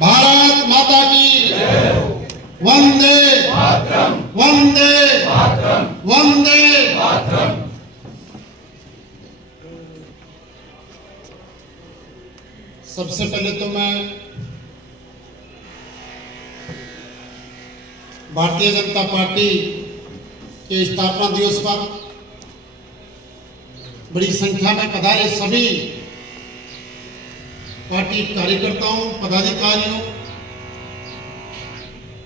भारत माता की वंदे वंदे वंदे। सबसे पहले तो मैं भारतीय जनता पार्टी के स्थापना दिवस पर बड़ी संख्या में पधारे सभी पार्टी कार्यकर्ताओं, पदाधिकारियों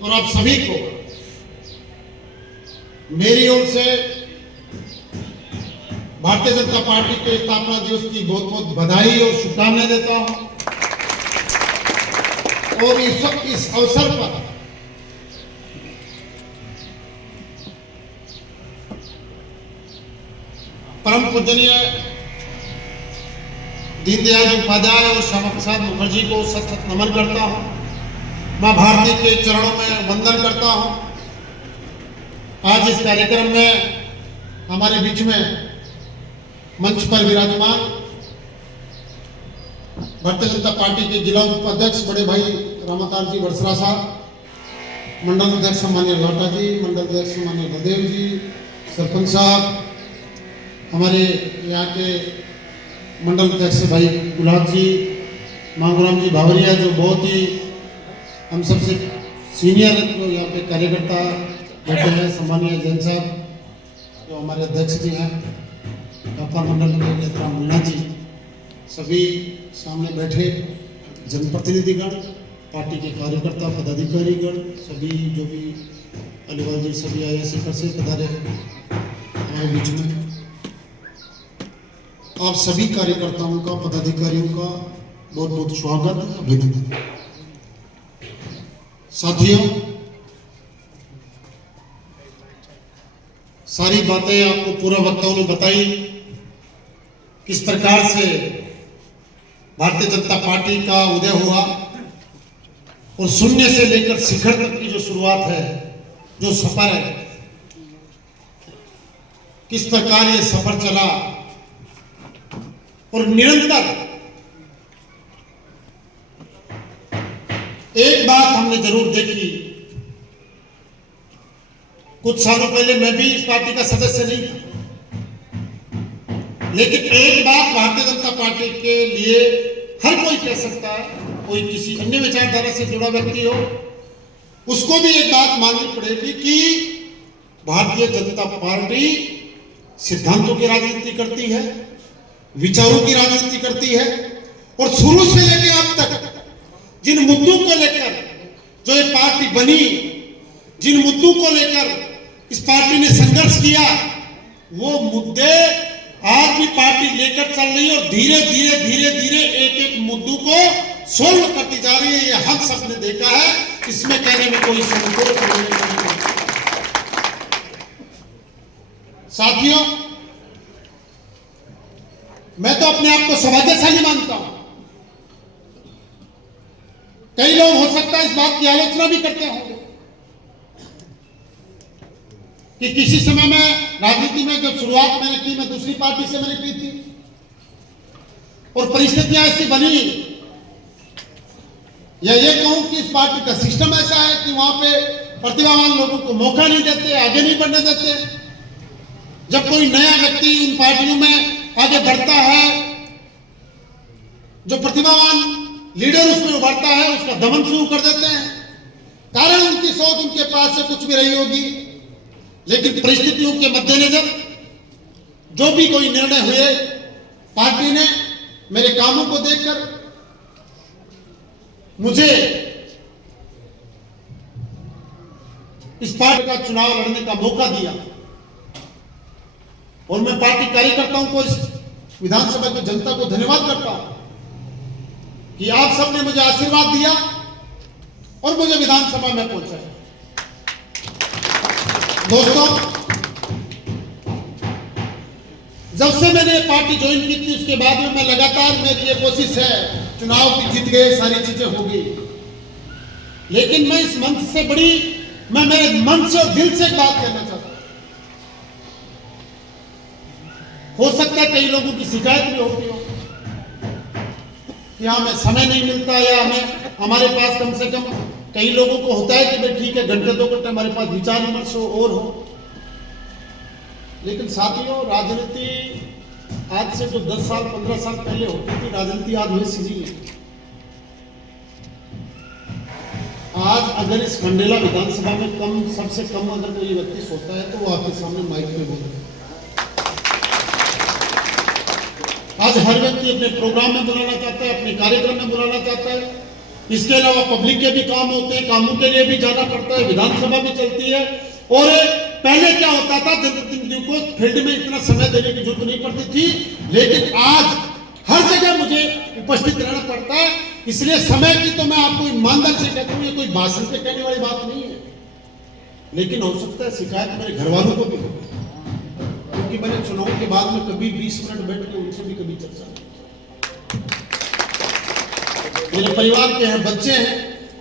और आप सभी को मेरी ओर से भारतीय जनता पार्टी के स्थापना दिवस की बहुत बहुत बधाई और शुभकामनाएं देता हूं। और इस अवसर पर परम पूजनीय दीनदयाल उपाध्याय और श्यामा प्रसाद मुखर्जी को सत सत नमन करता हूं। मां भारती के चरणों में वंदन करता हूं। आज इस कार्यक्रम में हमारे बीच में मंच पर विराजमान भारतीय जनता पार्टी के जिला उपाध्यक्ष बड़े भाई रामाकांत जी बड़सरा साहब, मंडल अध्यक्ष सम्मान्य लाटा जी, मंडल अध्यक्ष सम्मान्य बलदेव जी, सरपंच साहब, हमारे यहाँ के मंडल अध्यक्ष भाई गुलाब जी, मांगूराम जी भावरिया, जो बहुत ही हम सबसे सीनियर जो यहाँ पे कार्यकर्ता बैठे हैं, सम्मानीय जैन साहब जो हमारे अध्यक्ष जी हैं, व्यापार मंडल के नेता मीना जी, सभी सामने बैठे जनप्रतिनिधिगण, पार्टी के कार्यकर्ता, पदाधिकारीगण, सभी जो भी अलीवाल जी सभी आए शिखर से पधारे हमारे बीच में, आप सभी कार्यकर्ताओं का, पदाधिकारियों का बहुत बहुत स्वागत, अभिनंदन। साथियों, सारी बातें आपको पूर्व वक्ताओं ने बताई, किस प्रकार से भारतीय जनता पार्टी का उदय हुआ और शून्य से लेकर शिखर तक की जो शुरुआत है, जो सफर है, किस प्रकार ये सफर चला और निरंतर एक बात हमने जरूर देखी, कुछ सालों पहले मैं भी इस पार्टी का सदस्य नहीं था, लेकिन एक बात भारतीय जनता पार्टी के लिए हर कोई कह सकता है, कोई किसी अन्य विचारधारा से जुड़ा व्यक्ति हो, उसको भी एक बात माननी पड़ेगी कि भारतीय जनता पार्टी सिद्धांतों की राजनीति करती है, विचारों की राजनीति करती है और शुरू से लेकर अब तक जिन मुद्दों को लेकर जो ये पार्टी बनी, जिन मुद्दों को लेकर इस पार्टी ने संघर्ष किया, वो मुद्दे आज भी पार्टी लेकर चल रही है और धीरे धीरे धीरे धीरे एक एक मुद्दों को सोल्व करती जा रही है। ये हम सब ने देखा है, इसमें कहने में कोई संकोच नहीं। साथियों, मैं तो अपने आप को सौभाग्यशाली मानता हूं। कई लोग हो सकता है इस बात की आलोचना भी करते होंगे कि किसी समय में राजनीति में जब शुरुआत मैंने की, मैं दूसरी पार्टी से मैंने की थी और परिस्थितियां ऐसी बनी, या ये कहूं कि इस पार्टी का सिस्टम ऐसा है कि वहां पे प्रतिभावान लोगों को मौका नहीं देते, आगे नहीं बढ़ने देते। जब कोई नया व्यक्ति उन पार्टियों में आगे बढ़ता है, जो प्रतिभावान लीडर उसमें उभरता है, उसका दमन शुरू कर देते हैं। कारण उनकी सोच उनके पास से कुछ भी रही होगी, लेकिन परिस्थितियों के मद्देनजर जो भी कोई निर्णय हुए, पार्टी ने मेरे कामों को देखकर मुझे इस पार्टी का चुनाव लड़ने का मौका दिया और मैं पार्टी कार्यकर्ताओं को, इस विधानसभा की जनता को धन्यवाद करता हूं कि आप सबने मुझे आशीर्वाद दिया और मुझे विधानसभा में पहुंचाया। दोस्तों, जब से मैंने पार्टी ज्वाइन की थी, उसके बाद में मैं लगातार, मेरी ये कोशिश है, चुनाव भी जीत गए, सारी चीजें होगी, लेकिन मैं इस मंच से बड़ी, मैं मेरे मन से और दिल से एक बात कहना चाहता हूं। हो सकता है कई लोगों की शिकायत भी होती हो कि हमें समय नहीं मिलता या हमें हमारे पास कम से कम कई लोगों को होता है कि भाई ठीक है घंटे 2 घंटे हमारे पास विचार विमर्श हो और हो, लेकिन साथियों राजनीति आज से जो 10 साल 15 साल पहले होती थी, राजनीति आज वैसी नहीं है। आज अगर इस मंडेला विधानसभा में सबसे कम अगर कोई व्यक्ति सोता है तो वो आपके सामने माइक पे बोल रहे हैं। आज हर व्यक्ति अपने प्रोग्राम में बुलाना चाहता है, अपने कार्यक्रम में बुलाना चाहता है। इसके अलावा पब्लिक के भी काम होते हैं, कामों के लिए भी जाना पड़ता है, विधानसभा भी चलती है। और पहले क्या होता था, जनप्रतिनिधियों को फील्ड में इतना समय देने की जरूरत नहीं पड़ती थी, लेकिन आज हर जगह मुझे उपस्थित रहना पड़ता है। इसलिए समय की तो मैं आपको ईमानदारी से कहता हूँ, ये कोई भाषण पे कहने वाली बात नहीं है, लेकिन हो सकता है शिकायत मेरे घर वालों को भी हो, क्योंकि मैंने चुनाव के बाद में कभी 20 मिनट बैठ के उनसे भी कभी चर्चा नहीं। मेरे परिवार के हैं, बच्चे हैं,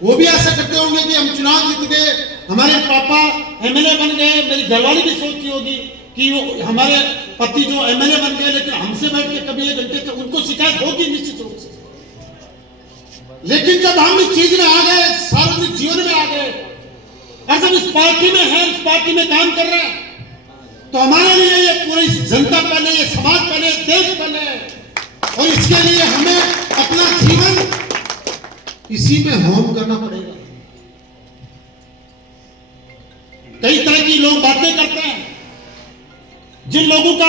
वो भी ऐसा करते होंगे कि हम चुनाव जीत गए, हमारे पापा एमएलए बन गए। मेरी घरवाली भी सोचती होगी कि वो हमारे पति जो एमएलए बन गए, लेकिन हमसे बैठ के कभी 1 घंटे तक उनको शिकायत होगी निश्चित रूप से। लेकिन जब हम इस चीज में आ गए, सार्वजनिक जीवन में आ गए, और जब इस पार्टी में है, इस पार्टी में काम कर रहे हैं, तो हमारे लिए ये पूरी जनता पहले, ये समाज पहले, देश पहले, और इसके लिए हमें अपना जीवन इसी में होम करना पड़ेगा। कई तरह की लोग बातें करते हैं, जिन लोगों का